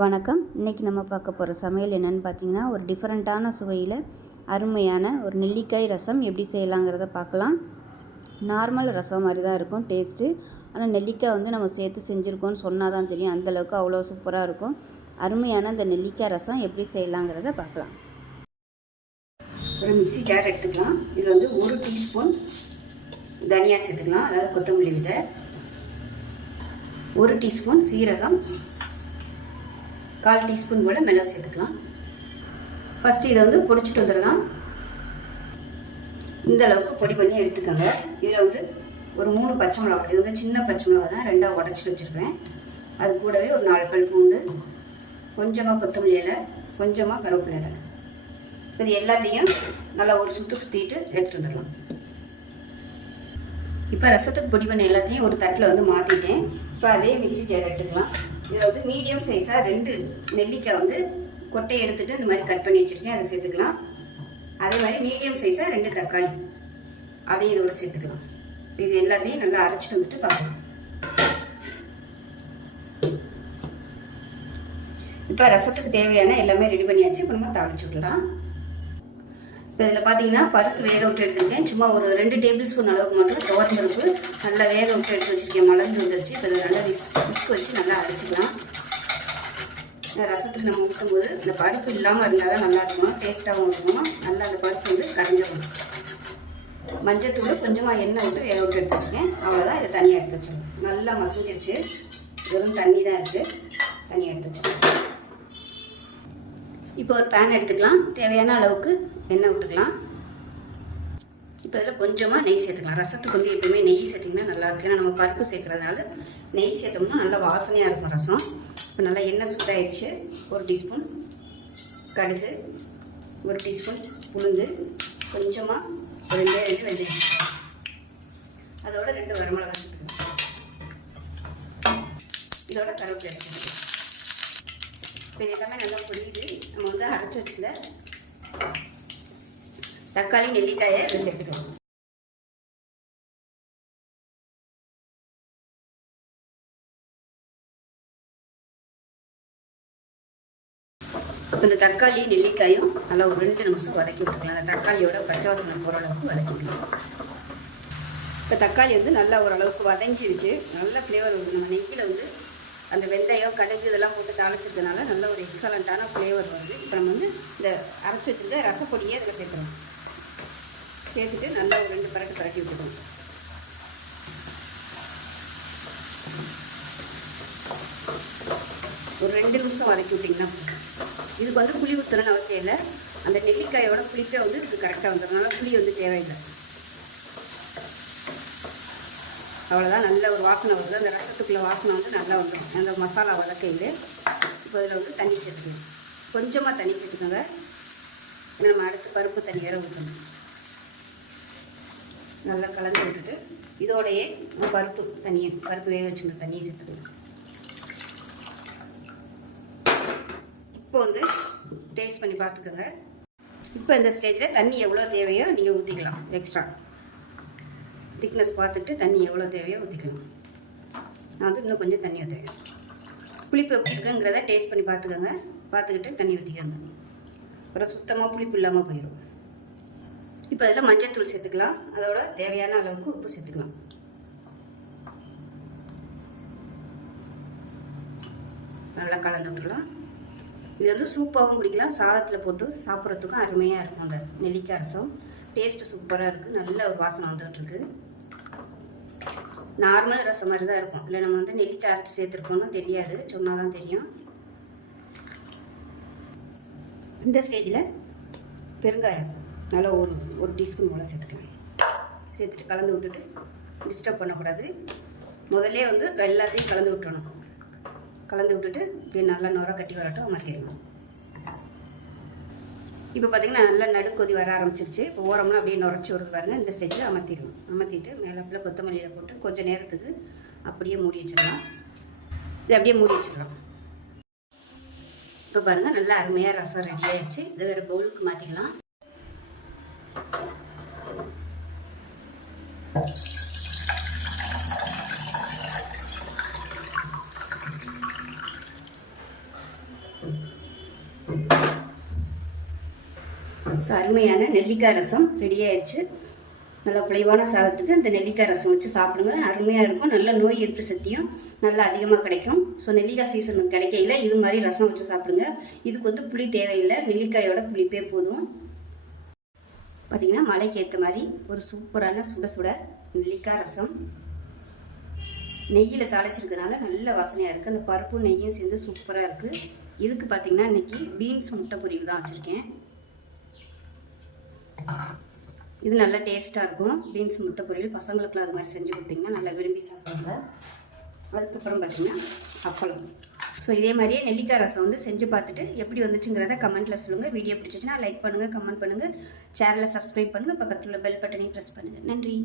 வணக்கம். இன்றைக்கி நம்ம பார்க்க போகிற சமையல் என்னென்னு பார்த்தீங்கன்னா ஒரு டிஃப்ரெண்ட்டான சுவையில் அருமையான ஒரு நெல்லிக்காய் ரசம் எப்படி செய்யலாங்கிறத பார்க்கலாம். நார்மல் ரசம் மாதிரி தான் இருக்கும் டேஸ்ட்டு ஆனால் நெல்லிக்காய் வந்து நம்ம சேர்த்து செஞ்சுருக்கோம்னு சொன்னால் தான் தெரியும் அந்தளவுக்கு அவ்வளோ சூப்பராக இருக்கும். அருமையான அந்த நெல்லிக்காய் ரசம் எப்படி செய்யலாங்கிறத பார்க்கலாம். ஒரு மிக்சி ஜார் எடுத்துக்கலாம். இது வந்து ஒரு டீஸ்பூன் தனியா சேர்த்துக்கலாம். அதாவது கொத்தமல்லி விதை. ஒரு டீஸ்பூன் சீரகம். கால் டீஸ்பூன் போல் மிளகு சேர்த்துக்கலாம். ஃபஸ்ட்டு இதை வந்து பொடிச்சிட்டு வந்துடலாம். இந்த அளவுக்கு பொடி பண்ணி எடுத்துக்கோங்க. இதில் வந்து ஒரு மூணு பச்சை மிளகா இது வந்து சின்ன பச்சை மிளகா தான் ரெண்டாக உடச்சிட்டு வச்சுருக்கிறேன் அது கூடவே ஒரு நாலு பல் பூண்டு கொஞ்சமாக கொத்தமல்லி இலை கொஞ்சமாக கருவேப்பிலை இலை. இது எல்லாத்தையும் நல்லா ஒரு சுற்று சுற்றிட்டு எடுத்துகிட்டு வந்துடலாம். இப்போ ரசத்துக்கு பொடி பண்ண எல்லாத்தையும் ஒரு தட்டில் வந்து மாற்றிட்டேன். இப்போ அதே மிக்சி ஜார் எடுத்துக்கலாம். இதில் வந்து மீடியம் சைஸாக ரெண்டு நெல்லிக்காய் வந்து கொட்டையை எடுத்துகிட்டு இந்த மாதிரி கட் பண்ணி வச்சுருக்கேன். அதை சேர்த்துக்கலாம். அதே மாதிரி மீடியம் சைஸாக ரெண்டு தக்காளி. அதையும் இதோட சேர்த்துக்கலாம். இது எல்லாத்தையும் நல்லா அரைச்சிட்டு வந்துட்டு பார்க்கலாம். இப்போ ரசத்துக்கு தேவையான எல்லாமே ரெடி பண்ணியாச்சு. இப்போ நம்ம தாளிச்சு விடலாம். இப்போ இதில் பார்த்தீங்கன்னா பருப்பு வேக விட்டு எடுத்துருக்கேன். சும்மா ஒரு ரெண்டு டேபிள் ஸ்பூன் அளவுக்கு மட்டும் துவரம் பருப்பு நல்லா வேக விட்டு எடுத்து வச்சுருக்கேன். மலர்ந்து வந்துருச்சு. இப்போ இதை நல்லா விஸ்க் விஸ்க் வச்சு நல்லா அரைச்சிக்கலாம். ரசத்துக்கு நம்ம ஊற்றும் போது இந்த பருப்பு இல்லாமல் இருந்தால் தான் நல்லாயிருக்கும். டேஸ்ட்டாகவும் இருக்கும். நல்லா அந்த பருப்பு வந்து கரைஞ்சிடும் மஞ்சத்தூள் கொஞ்சமாக எண்ணெய் விட்டு வேக விட்டு எடுத்து வச்சுக்கேன் அவ்வளோதான் இதை தனியாக எடுத்து வச்சுருக்கேன் நல்லா மசிஞ்சிருச்சு. வெறும் தண்ணி தான் இருக்குது தனியாக எடுத்து வச்சுருக்கேன் இப்போ ஒரு பேன் எடுத்துக்கலாம். தேவையான அளவுக்கு எண்ணெய் விட்டுக்கலாம். இப்போ இதில் கொஞ்சமாக நெய் சேர்த்துக்கலாம். ரசத்துக்கு வந்து எப்பவுமே நெய் சேர்த்திங்கன்னா நல்லாயிருக்கு ஏன்னா நம்ம பருப்பு சேர்க்குறதுனால நெய் சேர்த்தோம்னா நல்லா வாசனையாக இருக்கும் ரசம். இப்போ நல்லா எண்ணெய் சூடாயிடுச்சு. ஒரு டீஸ்பூன் கடுகு ஒரு டீஸ்பூன் உளுந்து கொஞ்சமாக ஒரு ரெண்டே ரெண்டு வெந்தயம். அதோட ரெண்டு வரமிளகா இதோட கருவேப்பிலை இப்போ எல்லாமே நல்லா பொரியுது. நம்ம வந்து அரைச்சி வச்சுல தக்காளி நெல்லிக்காயை இதில் சேர்த்துக்கலாம். இப்போ இந்த தக்காளி நெல்லிக்காயும் நல்லா ஒரு ரெண்டு நிமிஷம் வதக்கி விட்டுக்கலாம். அந்த தக்காளியோட பச்சை வாசனை போகிற அளவுக்கு வதக்கிக்கலாம். இப்போ தக்காளி வந்து நல்லா ஓரளவுக்கு வதங்கிடுச்சு நல்ல ஃப்ளேவர் நம்ம நெய்யில் வந்து அந்த வெந்தயம் கடுகு இதெல்லாம் போட்டு தாளிச்சதுனால நல்ல ஒரு எக்ஸலண்ட்டான ஃப்ளேவர் வருது இப்போ நம்ம வந்து இந்த அரைச்சி வச்சுருந்த ரசப்பொடியே இதில் சேர்த்துறோம் சேர்த்துட்டு நல்லா ஒரு ரெண்டு பரட்டு பரட்டி விட்டுக்கணும் ஒரு ரெண்டு நிமிஷம் வதக்கி விட்டிங்கன்னா இதுக்கு வந்து புளி ஊற்றணும்னு அவசியம் இல்லை. அந்த நெல்லிக்காயோட புளிப்பே வந்து இதுக்கு கரெக்டாக வந்துடும் புளி வந்து தேவையில்லை. அவ்வளோதான் நல்ல ஒரு வாசனை வருது. அந்த ரசத்துக்குள்ளே வாசனை வந்து நல்லா வந்துடும் அந்த மசாலா வதக்கையில் இப்போ இதில் வந்து தண்ணி சேர்த்துக்கணும். கொஞ்சமாக தண்ணி சேர்த்துக்கோங்க. நம்ம அடுத்து பருப்பு தண்ணி ஊற்றணும். நல்லா கலந்து விட்டுட்டு இதோடையே பருப்பு தண்ணியை பருப்பு வேக வச்சுக்கிற தண்ணியை சேர்த்துக்கணும் இப்போ வந்து டேஸ்ட் பண்ணி பார்த்துக்கோங்க. இப்போ இந்த ஸ்டேஜில் தண்ணி எவ்வளோ தேவையோ நீங்கள் ஊற்றிக்கலாம் எக்ஸ்ட்ரா திக்னஸ் பார்த்துட்டு தண்ணி எவ்வளோ தேவையோ ஊற்றிக்கலாம் நான் வந்து இன்னும் கொஞ்சம் தண்ணி ஊற்றுவேன் புளிப்பு எப்படி இருக்குங்கிறத டேஸ்ட் பண்ணி பார்த்துக்கோங்க. பார்த்துக்கிட்டு தண்ணி ஊற்றிக்கோங்க. அப்புறம் சுத்தமாக புளிப்பு இல்லாமல் போயிடும். இப்போ அதில் மஞ்சத்தூள் சேர்த்துக்கலாம். அதோட தேவையான அளவுக்கு உப்பு சேர்த்துக்கலாம். நல்லா கலந்து விட்டுக்கலாம். இது வந்து சூப்பாகவும் குடிக்கலாம். சாதத்தில் போட்டு சாப்பிட்றதுக்கும் அருமையாக இருக்கும் அந்த நெல்லிக்காய் ரசம். டேஸ்ட்டு சூப்பராக இருக்குது நல்ல ஒரு வாசனை வந்துகிட்ருக்கு நார்மல் ரசம் மாதிரி தான் இருக்கும். இல்லை நம்ம வந்து நெல்லிக்காய் அரைச்சி சேர்த்துருக்கோம்னு தெரியாது. சொன்னால் தான் தெரியும். இந்த ஸ்டேஜில் பெருங்காயம் நல்லா ஒரு ஒரு டீஸ்பூன் போல் சேர்த்துக்கலாம். சேர்த்துட்டு கலந்து விட்டுட்டு டிஸ்டர்ப் பண்ணக்கூடாது. முதல்ல வந்து எல்லாத்தையும் கலந்து விட்டுறணும். கலந்து விட்டுட்டு இப்படியே நல்லா நுர கட்டி வரட்டும் அமர்த்திடணும் இப்போ பார்த்திங்கன்னா நல்லா நடுக்கொதி வர ஆரம்பிச்சிருச்சு. இப்போ ஓரம்லாம் அப்படியே நுரைச்சி வருது பாருங்கள் இந்த ஸ்டேஜில் அமர்த்திடணும். அமர்த்திட்டு மேலே கொத்தமல்லியில் போட்டு கொஞ்சம் நேரத்துக்கு அப்படியே மூடி வச்சிடலாம். இது அப்படியே மூடி வச்சிடலாம். இப்போ பாருங்கள் நல்லா அருமையாக ரசம் ரெடி ஆகிடுச்சு இதை வேறு பவுலுக்கு மாற்றிக்கலாம் ஸோ அருமையான நெல்லிக்காய் ரசம் ரெடி ஆயிடுச்சு நல்லா குறைவான சாதத்துக்கு இந்த நெல்லிக்காய் ரசம் வச்சு சாப்பிடுங்க. அருமையாக இருக்கும். நல்ல நோய் எதிர்ப்பு சக்தியும் நல்லா அதிகமாக கிடைக்கும். ஸோ நெல்லிக்காய் சீசன் கிடைக்கையில் இது மாதிரி ரசம் வச்சு சாப்பிடுங்க. இதுக்கு வந்து புளி தேவையில்லை. நெல்லிக்காயோட புளிப்பே போதும். பார்த்தீங்கன்னா மழைக்கு ஏற்ற மாதிரி ஒரு சூப்பரான சுட சுட நெல்லிக்காய் ரசம். நெய்யில் தாளிச்சிருக்கிறதுனால நல்ல வாசனையாக இருக்குது அந்த பருப்பும் நெய்யும் சேர்ந்து சூப்பராக இருக்குது இதுக்கு பார்த்தீங்கன்னா இன்னைக்கு பீன்ஸ் முட்டை பொரியல் தான் வச்சுருக்கேன். இது நல்லா டேஸ்ட்டாக இருக்கும். பீன்ஸ் முட்டை பொரியல். பசங்களுக்குலாம் அது மாதிரி செஞ்சு கொடுத்தீங்கன்னா நல்லா விரும்பி சாப்பிடுவாங்க. அதுக்கப்புறம் பார்த்தீங்கன்னா அப்பளம். ஸோ இதே மாதிரியே நெல்லிக்காய் ரசம் வந்து செஞ்சு பார்த்துட்டு எப்படி வந்துச்சுங்கிறத கமெண்ட்டில் சொல்லுங்கள் வீடியோ பிடிச்சிச்சின்னா லைக் பண்ணுங்கள் கமெண்ட் பண்ணுங்கள் சேனலை சப்ஸ்கிரைப் பண்ணுங்கள் பக்கத்தில் பெல் பட்டனையும் ப்ரெஸ் பண்ணுங்கள் நன்றி.